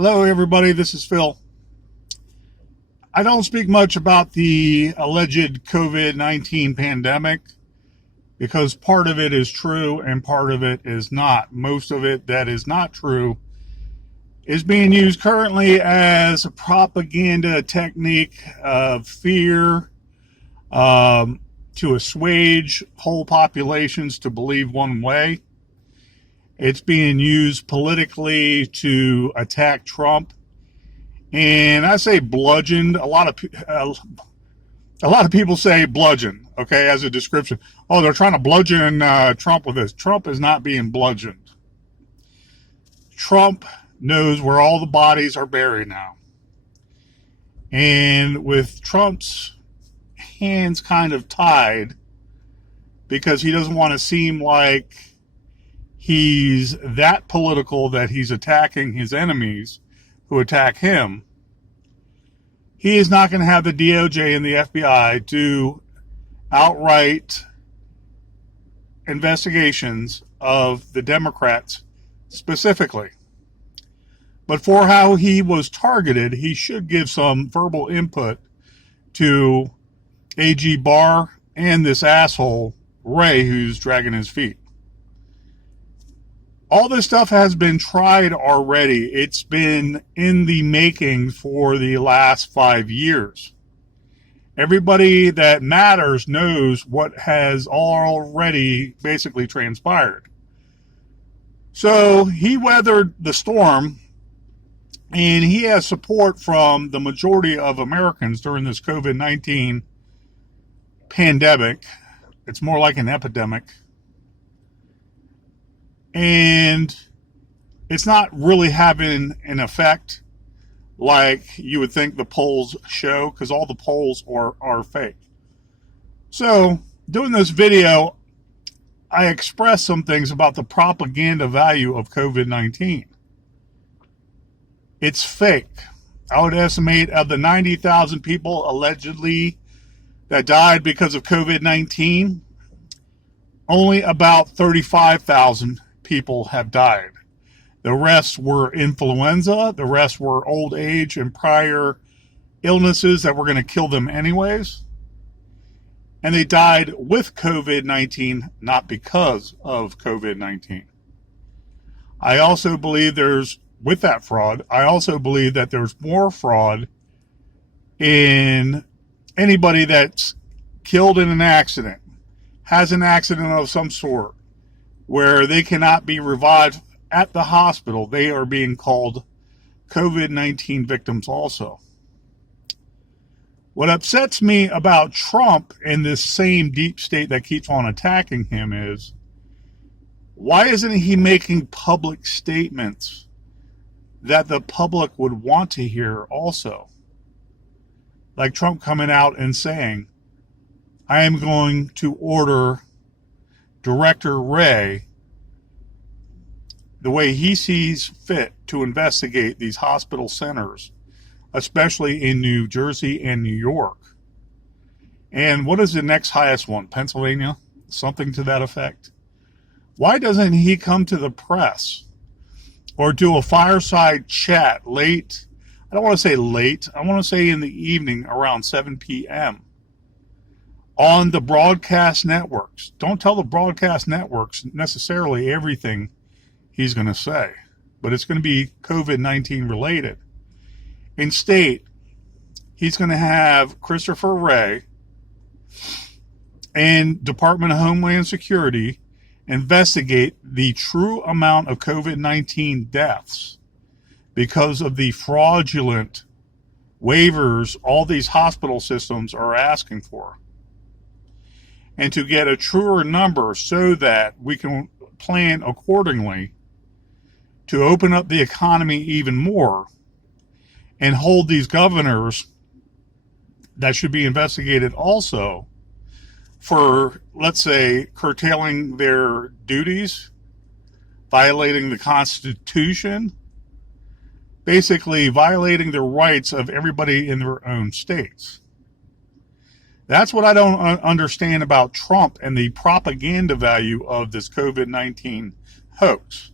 Hello, everybody. This is Phil. I don't speak much about the alleged COVID-19 pandemic because part of it is true and part of it is not. Most of it that is not true is being used currently as a propaganda technique of fear to assuage whole populations to believe one way. It's being used politically to attack Trump, and I say bludgeoned. A lot of people say bludgeon, okay, as a description. Oh, they're trying to bludgeon Trump with this. Trump is not being bludgeoned. Trump knows where all the bodies are buried now, and with Trump's hands kind of tied because he doesn't want to seem like he's that political that he's attacking his enemies who attack him. He is not going to have the DOJ and the FBI do outright investigations of the Democrats specifically. But for how he was targeted, he should give some verbal input to AG Barr and this asshole, Wray, who's dragging his feet. All this stuff has been tried already. It's been in the making for the last 5 years. Everybody that matters knows what has already basically transpired. So he weathered the storm, and he has support from the majority of Americans during this COVID-19 pandemic. It's more like an epidemic. And it's not really having an effect like you would think the polls show, because all the polls are fake. So, doing this video, I expressed some things about the propaganda value of COVID-19. It's fake. I would estimate of the 90,000 people allegedly that died because of COVID-19, only about 35,000 people have died. The rest were influenza. The rest were old age and prior illnesses that were going to kill them anyways. And they died with COVID-19, not because of COVID-19. I also believe with that fraud, I also believe that there's more fraud in anybody that's killed in an accident, has an accident of some sort, where they cannot be revived at the hospital. They are being called COVID-19 victims also. What upsets me about Trump and this same deep state that keeps on attacking him is, why isn't he making public statements that the public would want to hear also? Like Trump coming out and saying, I am going to order Director Wray the way he sees fit to investigate these hospital centers, especially in New Jersey and New York. And what is the next highest one? Pennsylvania? Something to that effect. Why doesn't he come to the press or do a fireside chat late? I don't want to say late. I want to say in the evening around 7 p.m. on the broadcast networks. Don't tell the broadcast networks necessarily everything he's going to say, but it's going to be COVID-19 related. In state, he's going to have Christopher Wray and Department of Homeland Security investigate the true amount of COVID-19 deaths because of the fraudulent waivers all these hospital systems are asking for, and to get a truer number so that we can plan accordingly to open up the economy even more and hold these governors that should be investigated also for, let's say, curtailing their duties, violating the Constitution, basically violating the rights of everybody in their own states. That's what I don't understand about Trump and the propaganda value of this COVID-19 hoax.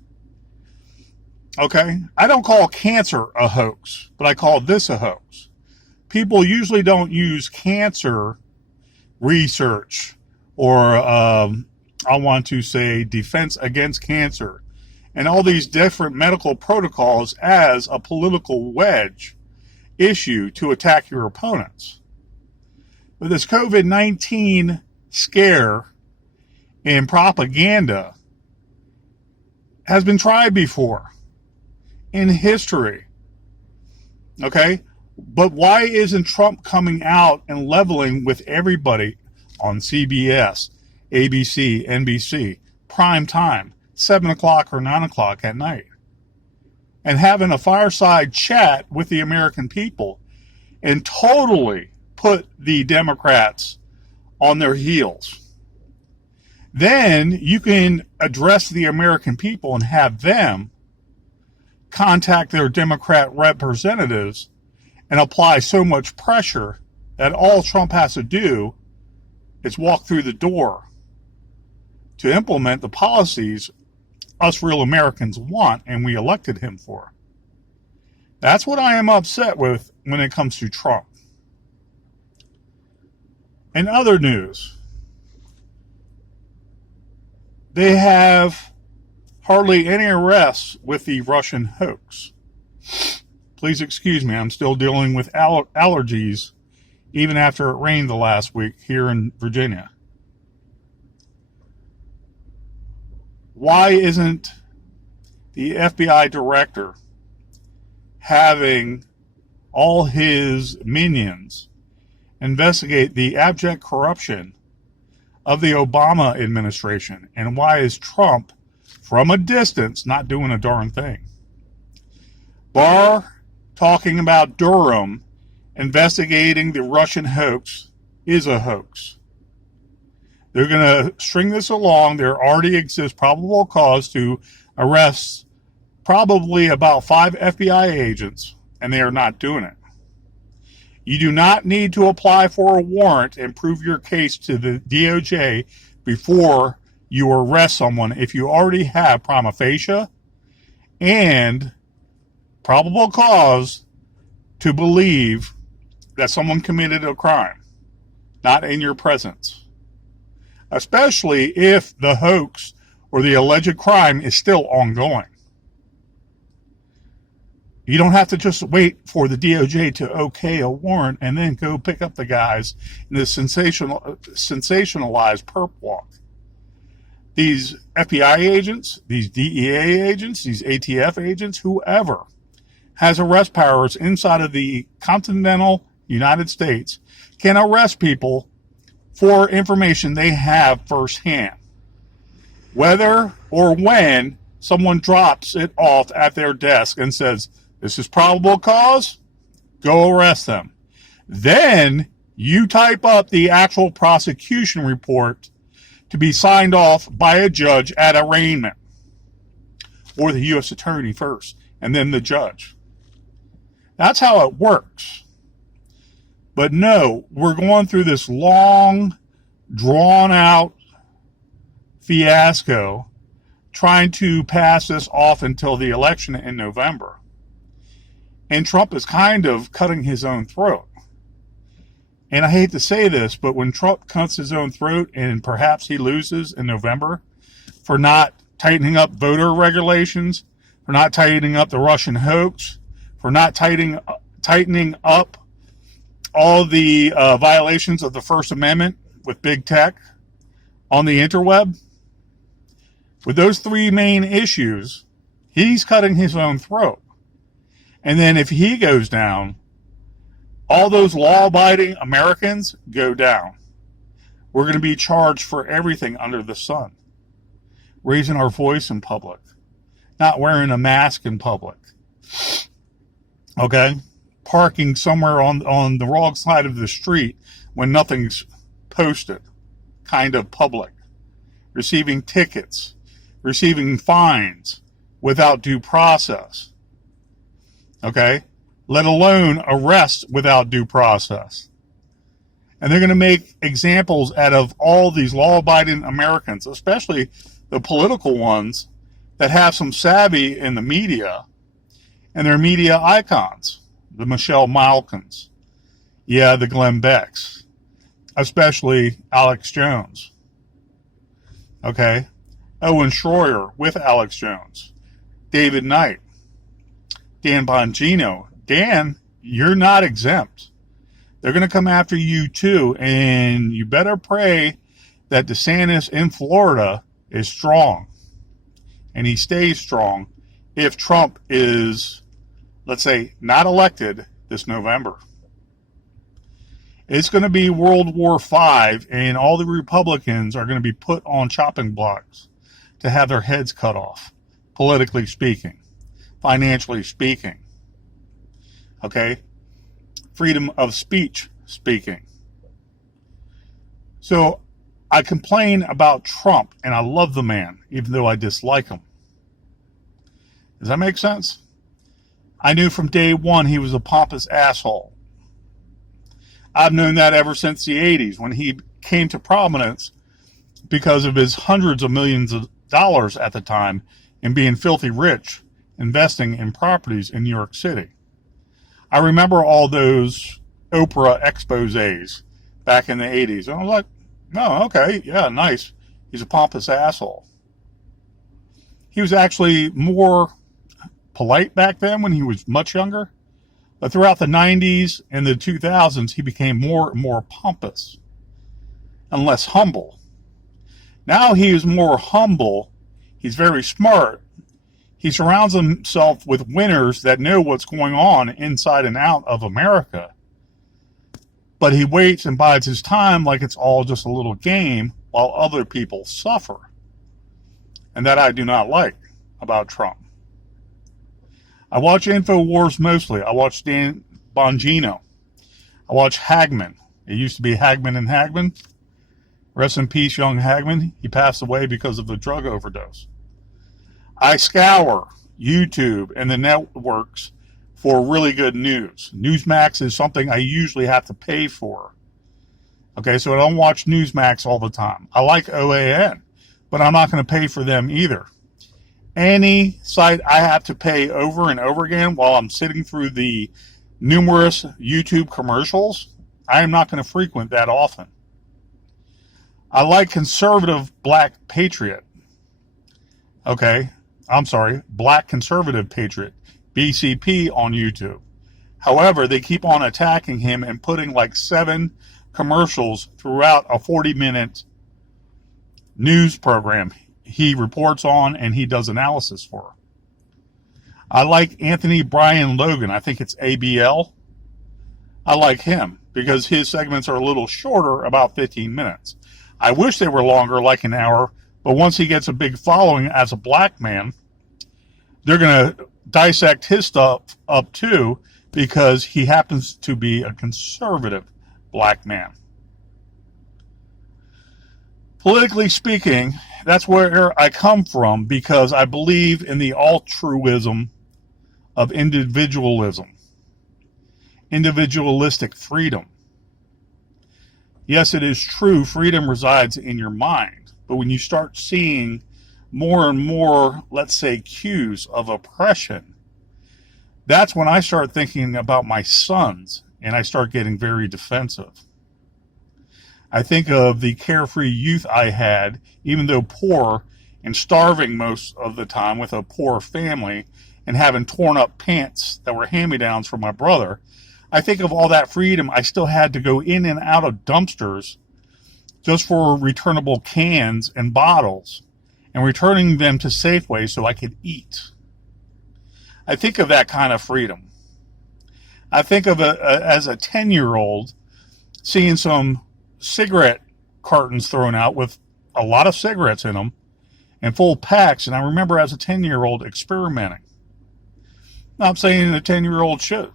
Okay? I don't call cancer a hoax, but I call this a hoax. People usually don't use cancer research or, I want to say, defense against cancer and all these different medical protocols as a political wedge issue to attack your opponents. But this COVID-19 scare and propaganda has been tried before in history. Okay? But why isn't Trump coming out and leveling with everybody on CBS, ABC, NBC, prime time, 7 o'clock or 9 o'clock at night, and having a fireside chat with the American people and totally put the Democrats on their heels? Then you can address the American people and have them contact their Democrat representatives and apply so much pressure that all Trump has to do is walk through the door to implement the policies us real Americans want and we elected him for. That's what I am upset with when it comes to Trump. In other news, they have hardly any arrests with the Russian hoax. Please excuse me, I'm still dealing with allergies even after it rained the last week here in Virginia. Why isn't the FBI director having all his minions investigate the abject corruption of the Obama administration? And why is Trump, from a distance, not doing a darn thing? Barr talking about Durham investigating the Russian hoax is a hoax. They're going to string this along. There already exists probable cause to arrest probably about 5 FBI agents, and they are not doing it. You do not need to apply for a warrant and prove your case to the DOJ before you arrest someone if you already have prima facie and probable cause to believe that someone committed a crime, not in your presence. Especially if the hoax or the alleged crime is still ongoing. You don't have to just wait for the DOJ to okay a warrant and then go pick up the guys in the sensationalized perp walk. These FBI agents, these DEA agents, these ATF agents, whoever has arrest powers inside of the continental United States can arrest people for information they have firsthand. Whether or when someone drops it off at their desk and says, this is probable cause, go arrest them. Then you type up the actual prosecution report to be signed off by a judge at arraignment, or the U.S. attorney first, and then the judge. That's how it works. But no, we're going through this long, drawn-out fiasco trying to pass this off until the election in November. And Trump is kind of cutting his own throat. And I hate to say this, but when Trump cuts his own throat and perhaps he loses in November for not tightening up voter regulations, for not tightening up the Russian hoax, for not tightening up all the violations of the First Amendment with big tech on the interweb, with those 3 main issues, he's cutting his own throat. And then if he goes down, all those law-abiding Americans go down. We're going to be charged for everything under the sun. Raising our voice in public. Not wearing a mask in public. Okay? Parking somewhere on the wrong side of the street when nothing's posted. Kind of public. Receiving tickets. Receiving fines without due process. Okay? Let alone arrest without due process. And they're going to make examples out of all these law-abiding Americans, especially the political ones, that have some savvy in the media, and they're media icons. The Michelle Malkins, the Glenn Becks, especially Alex Jones. Okay, Owen Schroyer with Alex Jones, David Knight, Dan Bongino. Dan, you're not exempt. They're going to come after you too, and you better pray that DeSantis in Florida is strong, and he stays strong if Trump is, let's say, not elected this November. It's going to be World War V, and all the Republicans are going to be put on chopping blocks to have their heads cut off, politically speaking, financially speaking. Okay? Freedom of speech speaking. So I complain about Trump, and I love the man, even though I dislike him. Does that make sense? I knew from day one he was a pompous asshole. I've known that ever since the 80s when he came to prominence because of his hundreds of millions of dollars at the time and being filthy rich, investing in properties in New York City. I remember all those Oprah exposés back in the 80s. And I was like, oh, okay, yeah, nice. He's a pompous asshole. He was actually more polite back then when he was much younger. But throughout the 90s and the 2000s, he became more and more pompous and less humble. Now he is more humble. He's very smart. He surrounds himself with winners that know what's going on inside and out of America. But he waits and bides his time like it's all just a little game while other people suffer. And that I do not like about Trump. I watch InfoWars mostly. I watch Dan Bongino. I watch Hagman. It used to be Hagman and Hagman. Rest in peace, young Hagman. He passed away because of a drug overdose. I scour YouTube and the networks for really good news. Newsmax is something I usually have to pay for. Okay, so I don't watch Newsmax all the time. I like OAN, but I'm not going to pay for them either. Any site I have to pay over and over again while I'm sitting through the numerous YouTube commercials, I am not going to frequent that often. I like conservative Black Patriot. Okay, I'm sorry, Black Conservative Patriot, BCP on YouTube. However, they keep on attacking him and putting like 7 commercials throughout a 40-minute news program he reports on and he does analysis for. I like Anthony Brian Logan. I think it's ABL. I like him because his segments are a little shorter, about 15 minutes. I wish they were longer, like an hour, but once he gets a big following as a black man, they're going to dissect his stuff up too because he happens to be a conservative black man. Politically speaking, that's where I come from because I believe in the altruism of individualism, individualistic freedom. Yes, it is true, freedom resides in your mind, but when you start seeing more and more, let's say, cues of oppression, that's when I start thinking about my sons and I start getting very defensive. I think of the carefree youth I had, even though poor and starving most of the time with a poor family and having torn up pants that were hand-me-downs from my brother. I think of all that freedom I still had to go in and out of dumpsters just for returnable cans and bottles and returning them to Safeway so I could eat. I think of that kind of freedom. I think of it as a 10-year-old seeing some cigarette cartons thrown out with a lot of cigarettes in them and full packs, and I remember as a 10-year-old experimenting. I'm saying a 10-year-old should,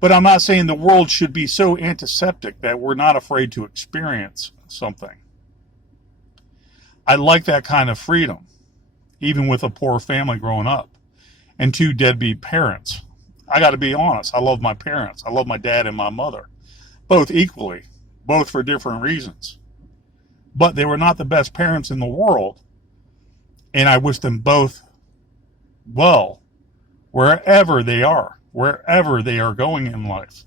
but I'm not saying the world should be so antiseptic that we're not afraid to experience something. I like that kind of freedom, even with a poor family growing up and 2 deadbeat parents. I got to be honest, I love my parents. I love my dad and my mother, both equally. Both for different reasons. But they were not the best parents in the world. And I wish them both well, wherever they are going in life.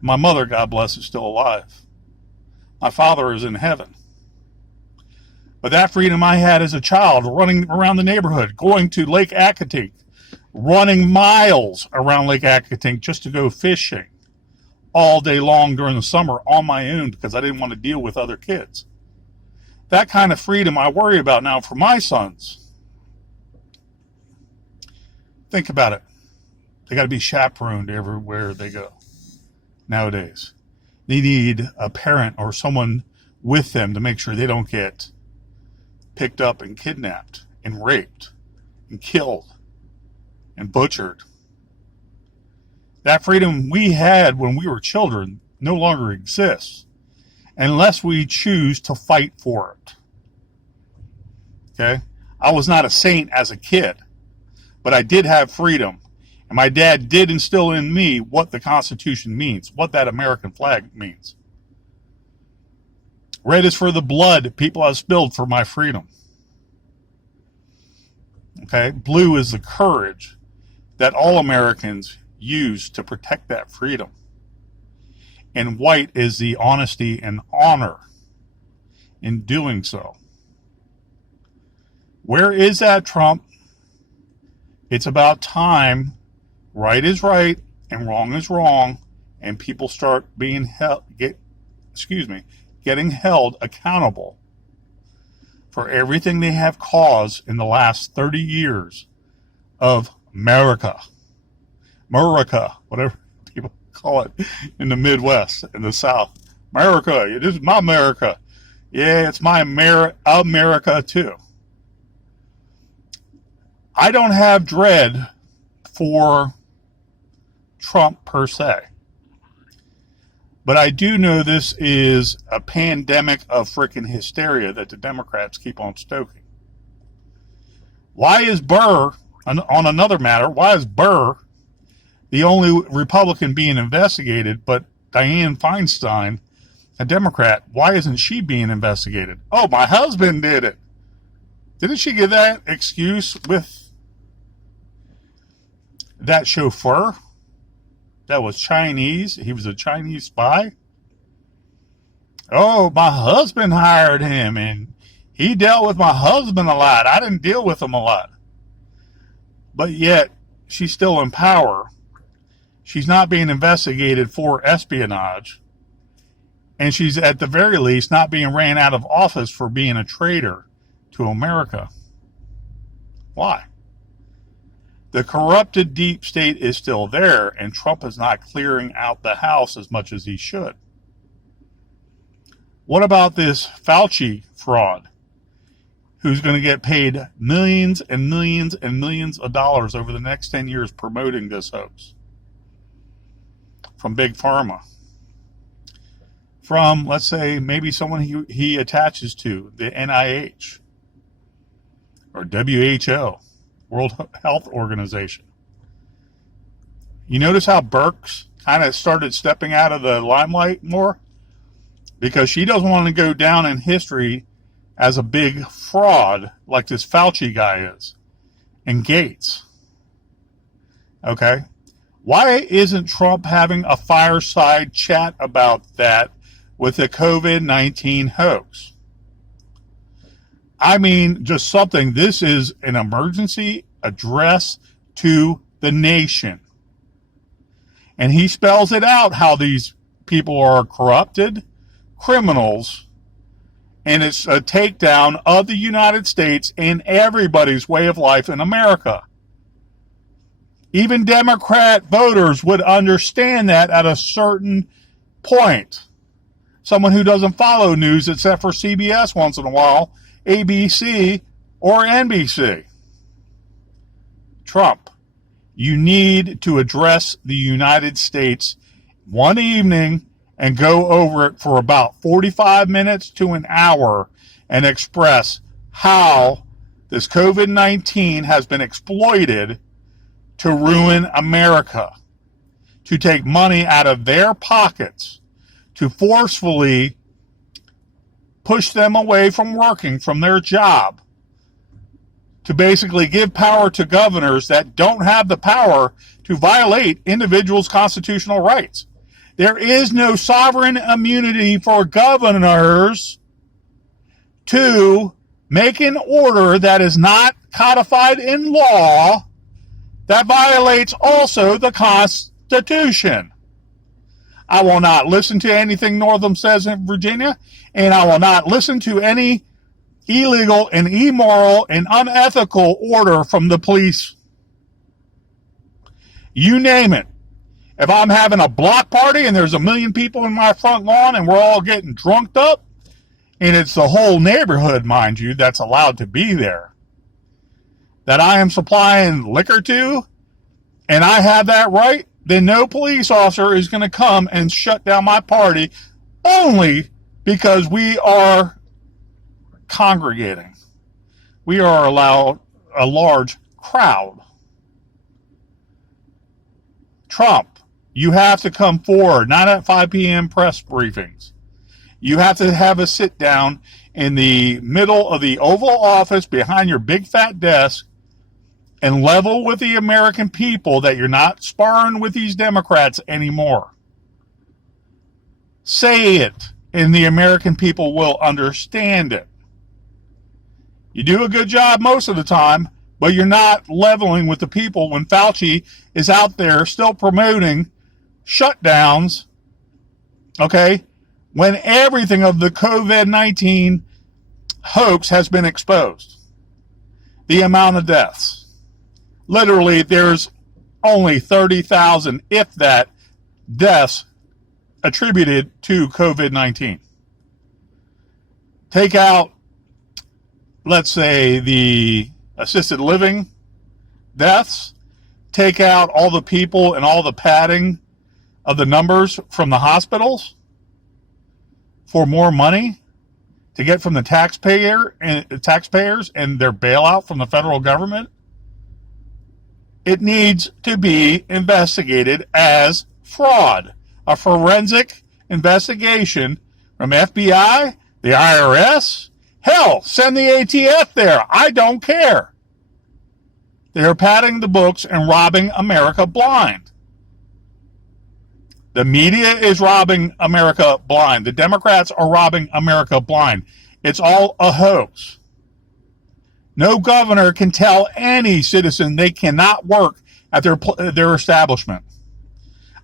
My mother, God bless, is still alive. My father is in heaven. But that freedom I had as a child, running around the neighborhood, going to Lake Accotink, running miles around Lake Accotink just to go fishing all day long during the summer on my own because I didn't want to deal with other kids. That kind of freedom I worry about now for my sons. Think about it. They got to be chaperoned everywhere they go nowadays. They need a parent or someone with them to make sure they don't get picked up and kidnapped and raped and killed and butchered. That freedom we had when we were children no longer exists unless we choose to fight for it. Okay? I was not a saint as a kid, but I did have freedom. And my dad did instill in me what the Constitution means, what that American flag means. Red is for the blood people have spilled for my freedom. Okay? Blue is the courage that all Americans use to protect that freedom. And white is the honesty and honor in doing so. Where is that, Trump? It's about time right is right and wrong is wrong, and people start being getting held accountable for everything they have caused in the last 30 years of America, whatever people call it in the Midwest and the South. America, this is my America. Yeah, it's my America too. I don't have dread for Trump per se. But I do know this is a pandemic of freaking hysteria that the Democrats keep on stoking. Why is Burr, on another matter, why is Burr the only Republican being investigated, but Dianne Feinstein, a Democrat, why isn't she being investigated? Oh, my husband did it. Didn't she give that excuse with that chauffeur that was Chinese? He was a Chinese spy. Oh, my husband hired him and he dealt with my husband a lot. I didn't deal with him a lot. But yet, she's still in power. She's not being investigated for espionage. And she's, at the very least, not being ran out of office for being a traitor to America. Why? The corrupted deep state is still there, and Trump is not clearing out the house as much as he should. What about this Fauci fraud, who's going to get paid millions and millions and millions of dollars over the next 10 years promoting this hoax? From Big Pharma. From, let's say, maybe someone he attaches to, the NIH or WHO, World Health Organization. You notice how Birx kind of started stepping out of the limelight more? Because she doesn't want to go down in history as a big fraud like this Fauci guy is. And Gates. Okay? Why isn't Trump having a fireside chat about that with the COVID-19 hoax? I mean, just something. This is an emergency address to the nation. And he spells it out how these people are corrupted, criminals, and it's a takedown of the United States and everybody's way of life in America. Even Democrat voters would understand that at a certain point. Someone who doesn't follow news except for CBS once in a while, ABC, or NBC. Trump, you need to address the United States one evening and go over it for about 45 minutes to an hour and express how this COVID-19 has been exploited to ruin America, to take money out of their pockets, to forcefully push them away from working from their job, to basically give power to governors that don't have the power to violate individuals' constitutional rights. There is no sovereign immunity for governors to make an order that is not codified in law that violates also the Constitution. I will not listen to anything Northam says in Virginia, and I will not listen to any illegal and immoral and unethical order from the police. You name it. If I'm having a block party and there's 1 million people in my front lawn and we're all getting drunked up, and it's the whole neighborhood, mind you, that's allowed to be there, that I am supplying liquor to, and I have that right, then no police officer is going to come and shut down my party only because we are congregating. We are allowed a large crowd. Trump, you have to come forward, not at 5 p.m. press briefings. You have to have a sit down in the middle of the Oval Office behind your big fat desk and level with the American people that you're not sparring with these Democrats anymore. Say it, and the American people will understand it. You do a good job most of the time, but you're not leveling with the people when Fauci is out there still promoting shutdowns, okay, when everything of the COVID-19 hoax has been exposed. The amount of deaths. Literally, there's only 30,000, if that, deaths attributed to COVID-19. Take out, let's say, the assisted living deaths. Take out all the people and all the padding of the numbers from the hospitals for more money to get from the taxpayers and their bailout from the federal government. It needs to be investigated as fraud. A forensic investigation from FBI, the IRS. Hell, send the ATF there. I don't care. They are padding the books and robbing America blind. The media is robbing America blind. The Democrats are robbing America blind. It's all a hoax. No governor can tell any citizen they cannot work at their establishment.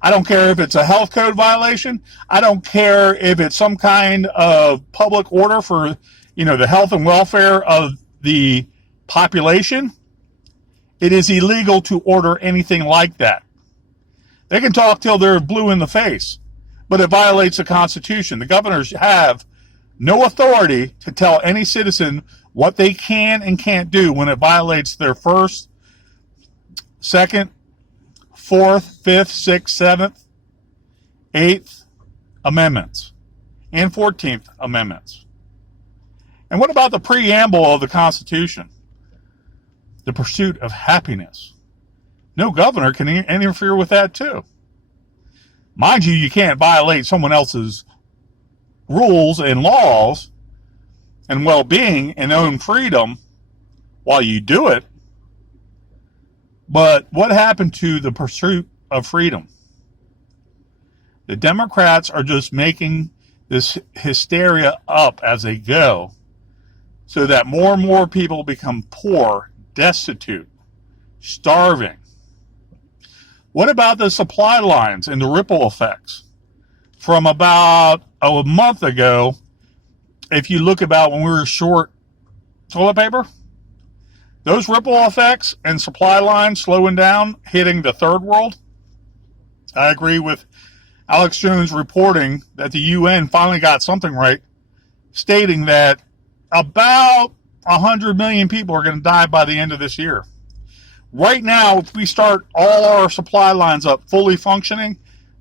I don't care if it's a health code violation. I don't care if it's some kind of public order for, the health and welfare of the population. It is illegal to order anything like that. They can talk till they're blue in the face, but it violates the Constitution. The governors have no authority to tell any citizen what they can and can't do when it violates their First, Second, Fourth, Fifth, Sixth, Seventh, Eighth Amendments and 14th Amendments. And what about the preamble of the Constitution? The pursuit of happiness. No governor can interfere with that too. Mind you, you can't violate someone else's rules and laws and well-being and own freedom while you do it. But what happened to the pursuit of freedom? The Democrats are just making this hysteria up as they go so that more and more people become poor, destitute, starving. What about the supply lines and the ripple effects? From about a month ago, if you look about when we were short toilet paper, those ripple effects and supply lines slowing down, hitting the third world. I agree with Alex Jones reporting that the UN finally got something right, stating that about 100 million people are going to die by the end of this year. Right now, if we start all our supply lines up fully functioning,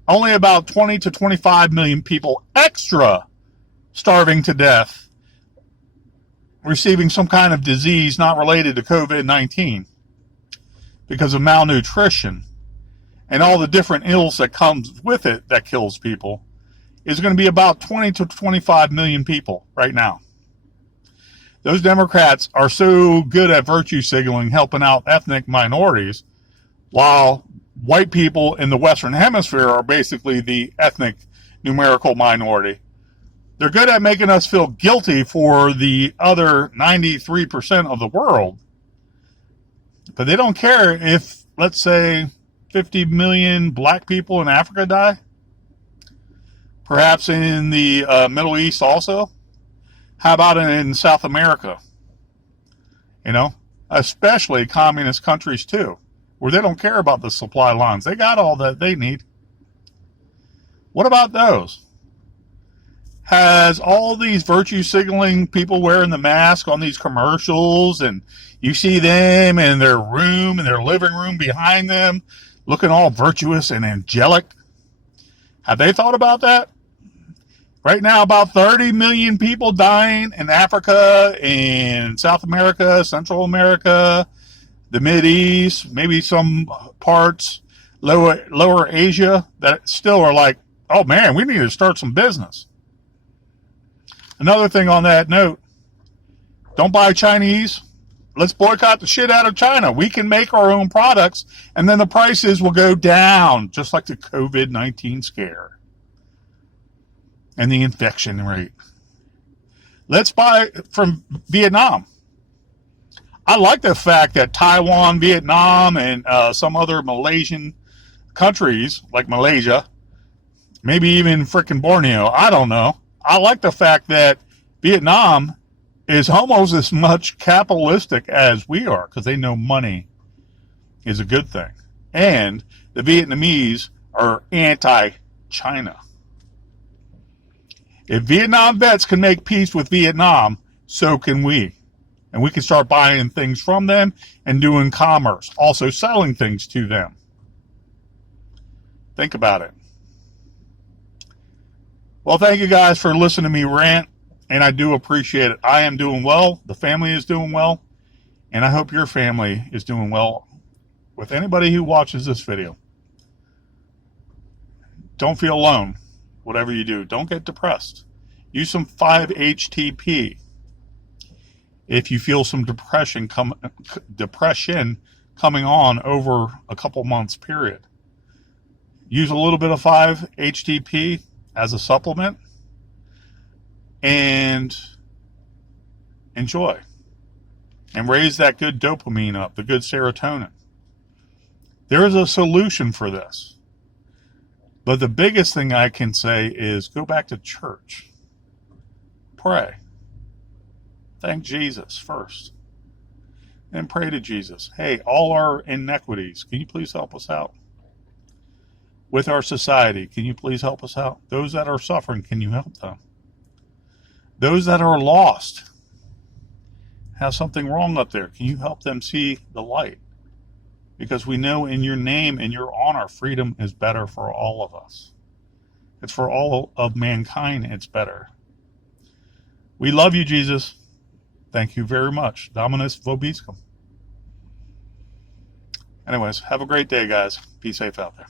only about 20 to 25 million people extra starving to death, receiving some kind of disease not related to COVID-19 because of malnutrition and all the different ills that comes with it that kills people, is going to be about 20 to 25 million people right now. Those Democrats are so good at virtue signaling, helping out ethnic minorities, while white people in the Western Hemisphere are basically the ethnic numerical minority. They're good at making us feel guilty for the other 93% of the world. But they don't care if, let's say, 50 million black people in Africa die. Perhaps in the Middle East also. How about in South America? You know, especially communist countries too, where they don't care about the supply lines. They got all that they need. What about those? Has all these virtue signaling people wearing the mask on these commercials, and you see them in their room, in their living room behind them, looking all virtuous and angelic? Have they thought about that? Right now, about 30 million people dying in Africa, in South America, Central America, the Mideast, maybe some parts, lower Asia, that still are like, oh man, we need to start some business. Another thing on that note, don't buy Chinese. Let's boycott the shit out of China. We can make our own products, and then the prices will go down, just like the COVID-19 scare and the infection rate. Let's buy from Vietnam. I like the fact that Taiwan, Vietnam, and some other Malaysian countries, like Malaysia, maybe even frickin' Borneo, I don't know. I like the fact that Vietnam is almost as much capitalistic as we are, because they know money is a good thing. And the Vietnamese are anti-China. If Vietnam vets can make peace with Vietnam, so can we. And we can start buying things from them and doing commerce, also selling things to them. Think about it. Well, thank you guys for listening to me rant, and I do appreciate it. I am doing well. The family is doing well, and I hope your family is doing well with anybody who watches this video. Don't feel alone. Whatever you do, don't get depressed. Use some 5-HTP if you feel some depression coming on over a couple months period. Use a little bit of 5-HTP as a supplement and enjoy and raise that good dopamine up, the good serotonin. There is a solution for this. But the biggest thing I can say is go back to church. Pray. Thank Jesus first. And pray to Jesus. Hey, all our inequities, can you please help us out? With our society, can you please help us out? Those that are suffering, can you help them? Those that are lost, have something wrong up there, can you help them see the light? Because we know in your name and your honor, freedom is better for all of us. It's for all of mankind, it's better. We love you, Jesus. Thank you very much. Dominus vobiscum. Anyways, have a great day, guys. Be safe out there.